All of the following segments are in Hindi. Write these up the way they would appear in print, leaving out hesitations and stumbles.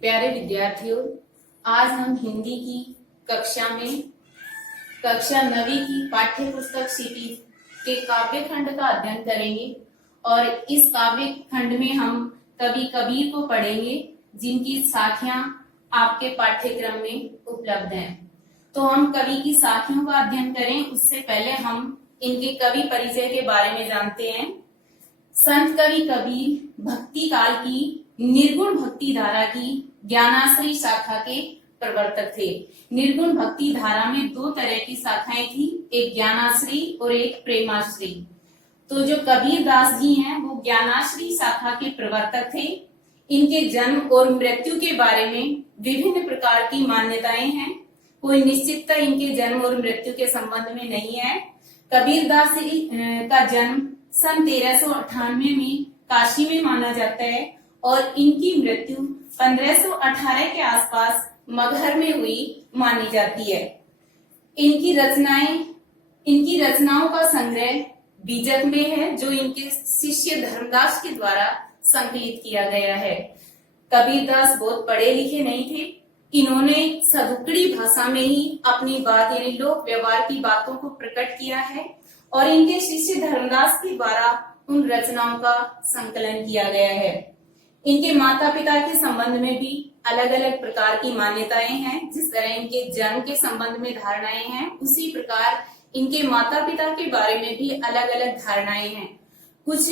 प्यारे विद्यार्थियों, आज हम हिंदी की कक्षा में कक्षा 9वीं की पाठ्य पुस्तक सिटी के काव्य खंड का अध्ययन करेंगे और इस काव्य खंड में हम कवि कबीर को पढ़ेंगे, जिनकी साखियां आपके पाठ्यक्रम में उपलब्ध हैं। तो हम कवि की साखियों का अध्ययन करें उससे पहले हम इनके कवि परिचय के बारे में जानते हैं। संत कवि कबीर भक्ति काल की निर्गुण भक्ति धारा की ज्ञानाश्री शाखा के प्रवर्तक थे। निर्गुण भक्ति धारा में दो तरह की शाखाएं थी, एक ज्ञानाश्री और एक प्रेमाश्री। तो जो कबीर दास जी हैं वो ज्ञानाश्री शाखा के प्रवर्तक थे। इनके जन्म और मृत्यु के बारे में विभिन्न प्रकार की मान्यताएं हैं, कोई निश्चितता इनके जन्म और मृत्यु के संबंध में नहीं है। कबीर दास जी का जन्म सन 1398 में काशी में माना जाता है और इनकी मृत्यु 1518 के आसपास मगहर में हुई मानी जाती है। इनकी रचनाओं का संग्रह बीजक में है, जो इनके शिष्य धर्मदास के द्वारा संकलित किया गया है। कबीरदास बहुत पढ़े लिखे नहीं थे। इन्होंने सदुकड़ी भाषा में ही अपनी बात यानी लोक व्यवहार की बातों को प्रकट किया है और इनके शिष्य धर्मदास के द्वारा उन रचनाओं का संकलन किया गया है। इनके माता पिता के संबंध में भी अलग अलग प्रकार की मान्यताएं हैं। जिस तरह इनके जन्म के संबंध में धारणाएं हैं, उसी प्रकार इनके माता पिता के बारे में भी अलग अलग धारणाएं हैं। कुछ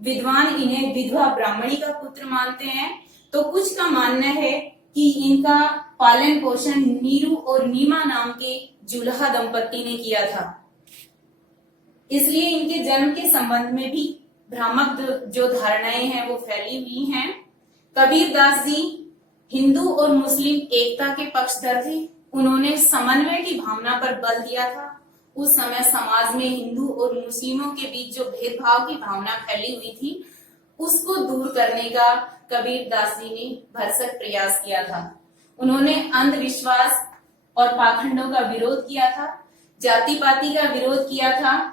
विद्वान इन्हें विधवा ब्राह्मणी का पुत्र मानते हैं, तो कुछ का मानना है कि इनका पालन पोषण नीरू और नीमा नाम के जुल्हा दंपति ने किया था। इसलिए इनके जन्म के संबंध में भी भ्रामक जो धारणाएं हैं वो फैली हुई हैं। कबीरदास जी हिंदू और मुस्लिम एकता के पक्षधर थे। उन्होंने समन्वय की भावना पर बल दिया था। उस समय समाज में हिंदू और मुस्लिमों के बीच जो भेदभाव की भावना फैली हुई थी, उसको दूर करने का कबीरदास जी ने भरसक प्रयास किया था। उन्होंने अंधविश्वास और पाखंडों का विरोध किया था, जाति पाति का विरोध किया था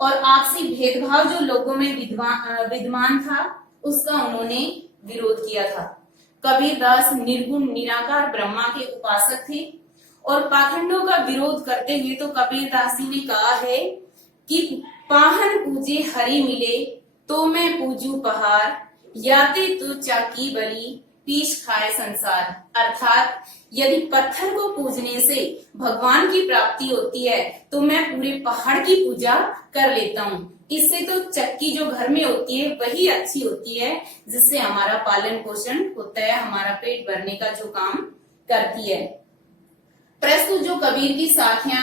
और आपसी भेदभाव जो लोगों में विद्यमान था उसका उन्होंने विरोध किया था। कबीरदास निर्गुण निराकार ब्रह्मा के उपासक थे और पाखंडों का विरोध करते हुए तो कबीरदास जी ने कहा है कि पाहन पूजे हरि मिले तो मैं पूजू पहाड़, याते तो चाकी बली पीछ खाए संसार। अर्थात यदि पत्थर को पूजने से भगवान की प्राप्ति होती है तो मैं पूरे पहाड़ की पूजा कर लेता हूँ। इससे तो चक्की जो घर में होती है वही अच्छी होती है, जिससे हमारा पालन पोषण होता है, हमारा पेट भरने का जो काम करती है। प्रस्तुत जो कबीर की साखियां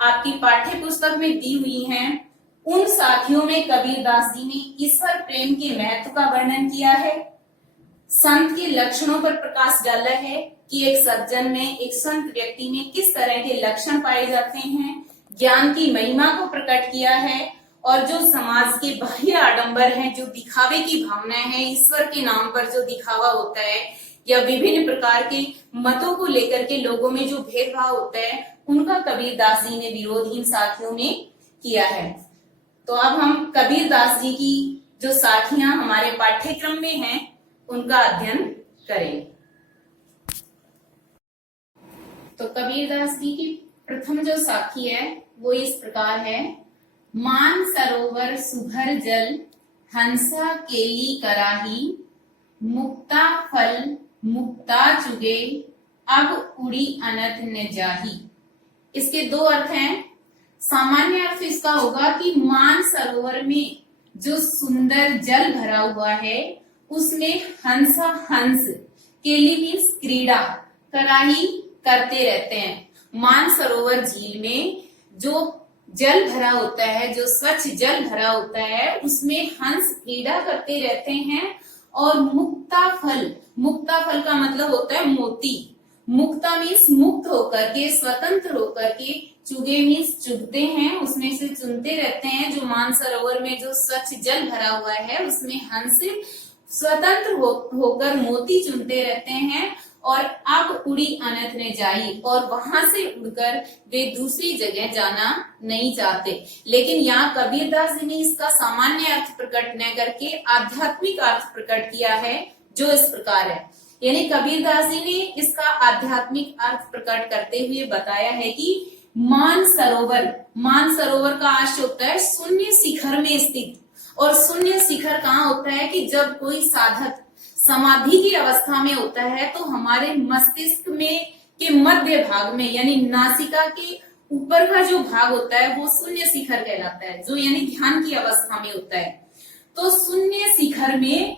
आपकी पाठ्य पुस्तक में दी हुई हैं, उन साखियों में कबीरदास जी ने ईश्वर प्रेम के महत्व का वर्णन किया है, संत के लक्षणों पर प्रकाश डाला है कि एक सज्जन में, एक संत व्यक्ति में किस तरह के लक्षण पाए जाते हैं, ज्ञान की महिमा को प्रकट किया है और जो समाज के बाह्य आडंबर हैं, जो दिखावे की भावना है, ईश्वर के नाम पर जो दिखावा होता है या विभिन्न प्रकार के मतों को लेकर के लोगों में जो भेदभाव होता है, उनका कबीरदास जी ने विरोध इन साखियों में किया है। तो अब हम कबीरदास जी की जो साखियां हमारे पाठ्यक्रम में हैं उनका अध्ययन करेंगे। तो कबीरदास जी की प्रथम जो साखी है वो इस प्रकार है। मान सरोवर सुभर जल, हंसा केली कराही, मुक्ता फल मुक्ता चुगे, अब उड़ी अनत न जाही। इसके दो अर्थ हैं। सामान्य अर्थ इसका होगा कि मान सरोवर में जो सुंदर जल भरा हुआ है उसमें हंसा हंस, केली मीन्स क्रीड़ा, कराही करते रहते हैं। मान सरोवर झील में जो जल भरा होता है, जो स्वच्छ जल भरा होता है, उसमें हंस क्रीड़ा करते रहते हैं। और मुक्ता फल का मतलब होता है मोती। मुक्ता मीन्स मुक्त होकर के, स्वतंत्र होकर के, चुगे मीन्स चुगते हैं, उसमें से चुनते रहते हैं। जो मानसरोवर में जो स्वच्छ जल भरा हुआ है उसमें हंस स्वतंत्र होकर मोती चुनते रहते हैं। और अब उड़ी अनंत ने जाई, और वहां से उड़कर वे दूसरी जगह जाना नहीं चाहते। लेकिन यहाँ कबीरदास जी ने इसका सामान्य अर्थ प्रकट न करके आध्यात्मिक अर्थ प्रकट किया है, जो इस प्रकार है यानी कबीरदास जी ने इसका आध्यात्मिक अर्थ प्रकट करते हुए बताया है कि मान सरोवर का आश्रय होता है शून्य शिखर में स्थित। और शून्य शिखर कहाँ होता है कि जब कोई साधक समाधि की अवस्था में होता है तो हमारे मस्तिष्क में के मध्य भाग में यानी नासिका के ऊपर का जो भाग होता है वो शून्य शिखर कहलाता है, जो यानी ध्यान की अवस्था में होता है। तो शून्य शिखर में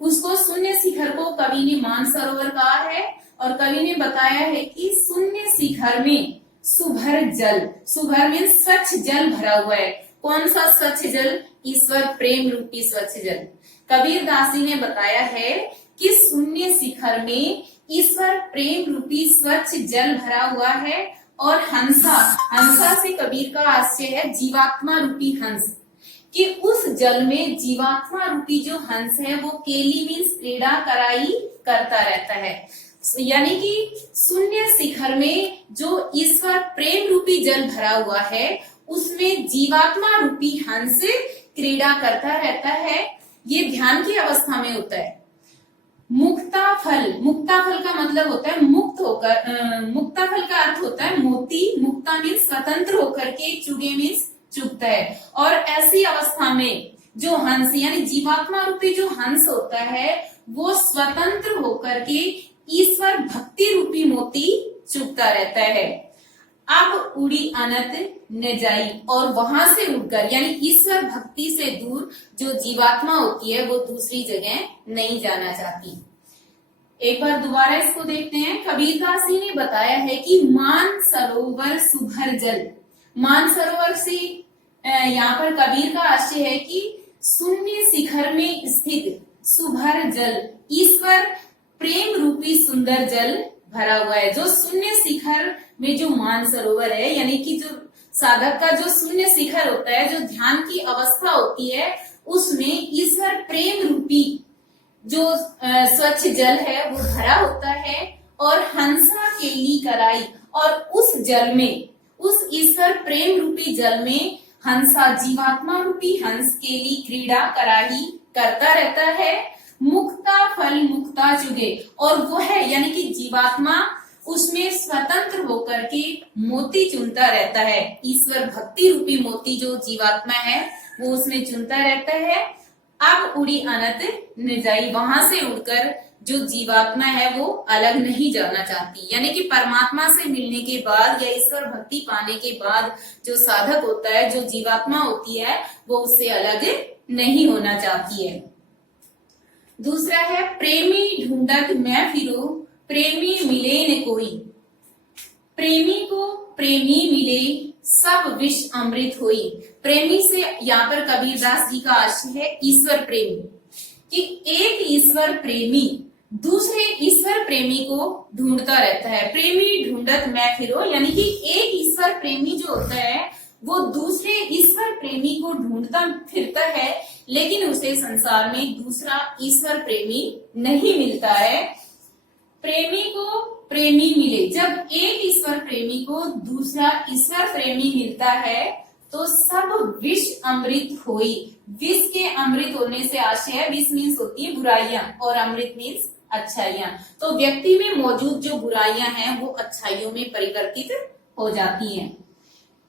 शून्य शिखर को कवि ने मानसरोवर कहा है। और कवि ने बताया है कि शून्य शिखर में सुभर जल, सुभर में स्वच्छ जल भरा हुआ है। कौन सा स्वच्छ जल? ईश्वर प्रेम रूपी स्वच्छ जल। कबीरदास जी ने बताया है कि शून्य शिखर में ईश्वर प्रेम रूपी स्वच्छ जल भरा हुआ है। और हंसा से कबीर का आशय है जीवात्मा रूपी हंस, कि उस जल में जीवात्मा रूपी जो हंस है वो केली मीन्स क्रीड़ा कराई करता रहता है। यानी कि शून्य शिखर में जो ईश्वर प्रेम रूपी जल भरा हुआ है उसमें जीवात्मा रूपी हंस क्रीड़ा करता रहता है। ये ध्यान की अवस्था में होता है। मुक्ता फल का मतलब होता है मुक्त होकर, मुक्ता फल का अर्थ होता है मोती। मुक्ता मीन्स स्वतंत्र होकर के, चुगे मीन्स चुगता है। और ऐसी अवस्था में जो हंस यानी जीवात्मा रूपी जो हंस होता है वो स्वतंत्र होकर के ईश्वर भक्ति रूपी मोती चुगता रहता है। अब उड़ी अनंत न जाई, और वहां से उड़कर यानी ईश्वर भक्ति से दूर जो जीवात्मा होती है वो दूसरी जगह नहीं जाना चाहती। एक बार दोबारा इसको देखते हैं। कबीरदास जी ने बताया है कि मान सरोवर सुभर जल, मान सरोवर से यहाँ पर कबीर का आशय है कि शून्य शिखर में स्थित सुभर जल, ईश्वर प्रेम रूपी सुंदर जल भरा हुआ है। जो शून्य शिखर में जो मान सरोवर है यानी कि जो साधक का जो शून्य शिखर होता है, जो ध्यान की अवस्था होती है, उसमें ईश्वर प्रेम रूपी जो स्वच्छ जल है वो भरा होता है। और हंसा केली कराई, और उस जल में, उस ईश्वर प्रेम रूपी जल में हंसा जीवात्मा रूपी हंस केली क्रीड़ा कराही करता रहता है। मुक्ता फल मुक्ता चुगे, और वो है यानी कि जीवात्मा उसमें स्वतंत्र होकर के मोती चुनता रहता है। ईश्वर भक्ति रूपी मोती जो जीवात्मा है वो उसमें चुनता रहता है। अब उड़ी अनंत न जाई, वहां से उड़कर जो जीवात्मा है वो अलग नहीं जाना चाहती। यानी कि परमात्मा से मिलने के बाद या ईश्वर भक्ति पाने के बाद जो साधक होता है, जो जीवात्मा होती है, वो उससे अलग नहीं होना चाहती है। दूसरा है प्रेमी ढूंढत मैं फिरो, प्रेमी मिले न कोई। प्रेमी को प्रेमी मिले सब विष अमृत होई। प्रेमी से यहाँ पर कबीरदास जी का आशय है ईश्वर प्रेमी, कि एक ईश्वर प्रेमी दूसरे ईश्वर प्रेमी को ढूंढता रहता है। प्रेमी ढूंढत मैं फिरो, यानी कि एक ईश्वर प्रेमी जो होता है वो दूसरे ईश्वर प्रेमी को ढूंढता फिरता है, लेकिन उसे संसार में दूसरा ईश्वर प्रेमी नहीं मिलता है। प्रेमी को प्रेमी मिले, जब एक ईश्वर प्रेमी को दूसरा ईश्वर प्रेमी मिलता है तो सब विष अमृत होई। विष के अमृत होने से आशय है, विष मीन्स होती है बुराइयां और अमृत मीन्स अच्छाइयां। तो व्यक्ति में मौजूद जो बुराइयां हैं वो अच्छाइयों में परिवर्तित हो जाती हैं।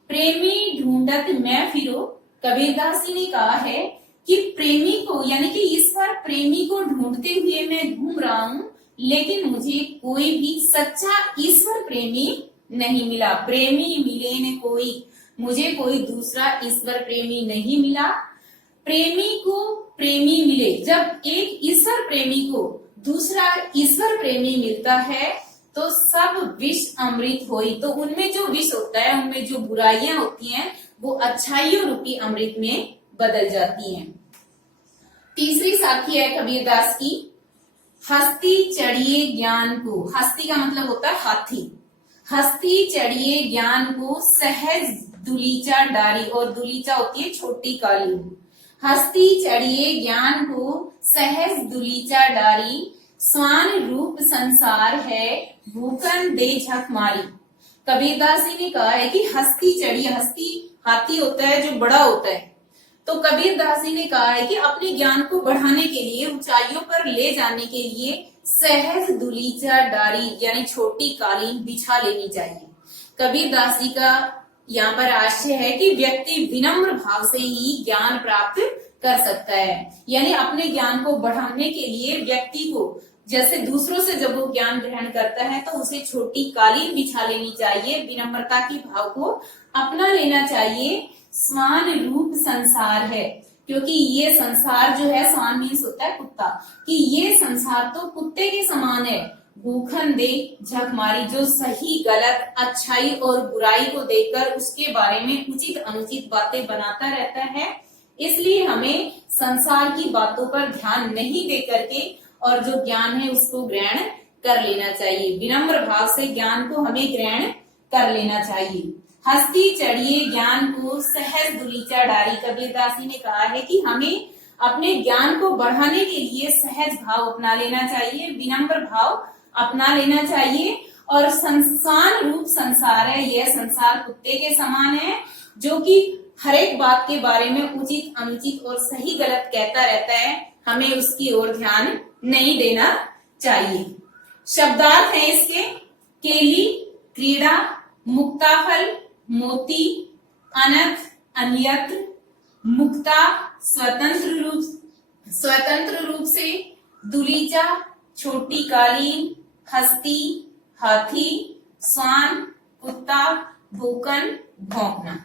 प्रेमी ढूंढत मैं फिरो, कबीरदास जी ने कहा है कि प्रेमी को यानी कि ईश्वर प्रेमी को ढूंढते हुए मैं घूम रहा हूँ, लेकिन मुझे कोई भी सच्चा ईश्वर प्रेमी नहीं मिला। प्रेमी मिले न कोई, मुझे कोई दूसरा ईश्वर प्रेमी नहीं मिला। प्रेमी को प्रेमी मिले, जब एक ईश्वर प्रेमी को दूसरा ईश्वर प्रेमी मिलता है तो सब विष अमृत होई। तो उनमें जो विष होता है, उनमें जो बुराइयां होती हैं वो अच्छाइयों रूपी अमृत में बदल जाती हैं। तीसरी साखी है कबीरदास की, हस्ती चढ़िए ज्ञान को। हस्ती का मतलब होता है हाथी। हस्ती चढ़िए ज्ञान को सहज दुलीचा डारी, और दुलीचा होती है छोटी काली। हस्ती चढ़िए ज्ञान को सहज दुलीचा डारी, स्वान रूप संसार है भूखन दे झक मारी। कबीरदास जी ने कहा है कि हस्ती चढ़िए, हस्ती हाथी होता है जो बड़ा होता है, तो कबीरदास जी ने कहा है कि अपने ज्ञान को बढ़ाने के लिए, ऊंचाइयों पर ले जाने के लिए सहज दुलीचा डारी यानी छोटी कालीन बिछा लेनी चाहिए। कबीरदास जी का यहाँ पर आशय है कि व्यक्ति विनम्र भाव से ही ज्ञान प्राप्त कर सकता है, यानी अपने ज्ञान को बढ़ाने के लिए व्यक्ति को जैसे दूसरों से जब वो ज्ञान ग्रहण करता है तो उसे छोटी कालीन बिछा लेनी चाहिए, विनम्रता की भाव को अपना लेना चाहिए। स्वान रूप संसार है, क्योंकि ये संसार जो है, स्वान मीन्स होता है कुत्ता, कि ये संसार तो कुत्ते के समान है। भूखन दे झक मारी, जो सही गलत अच्छाई और बुराई को देखकर उसके बारे में उचित अनुचित बातें बनाता रहता है। इसलिए हमें संसार की बातों पर ध्यान नहीं दे करके और जो ज्ञान है उसको ग्रहण कर लेना चाहिए। विनम्र भाव से ज्ञान को हमें ग्रहण कर लेना चाहिए। हस्ती चढ़िए ज्ञान को सहज दुलीचा डारी, कबीरदास जी ने कहा है कि हमें अपने ज्ञान को बढ़ाने के लिए सहज भाव अपना लेना चाहिए, विनम्र भाव अपना लेना चाहिए। और संसान रूप संसार है, यह संसार कुत्ते के समान है जो कि हर एक बात के बारे में उचित अनुचित और सही गलत कहता रहता है, हमें उसकी ओर ध्यान नहीं देना चाहिए। शब्दार्थ है इसके, केली क्रीड़ा, मुक्ताफल मोती, अनथ अन्यत्र, मुक्ता स्वतंत्र रूप से, दुलीचा छोटी कालीन, हस्ती हाथी, स्वान कुत्ता, भूकन भौंकना।